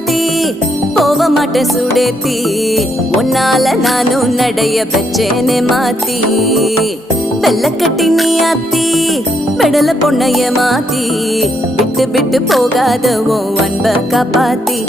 மாத்தி போக மாட்டேன் சுடேத்தி உன்னால நானும் நடைய பெச்சேனே மாத்தி வெள்ளக்கட்டி நீ ஆத்தி பெடல பொண்ணைய மாத்தி விட்டு விட்டு போகாத உன் அன்ப காப்பாத்தி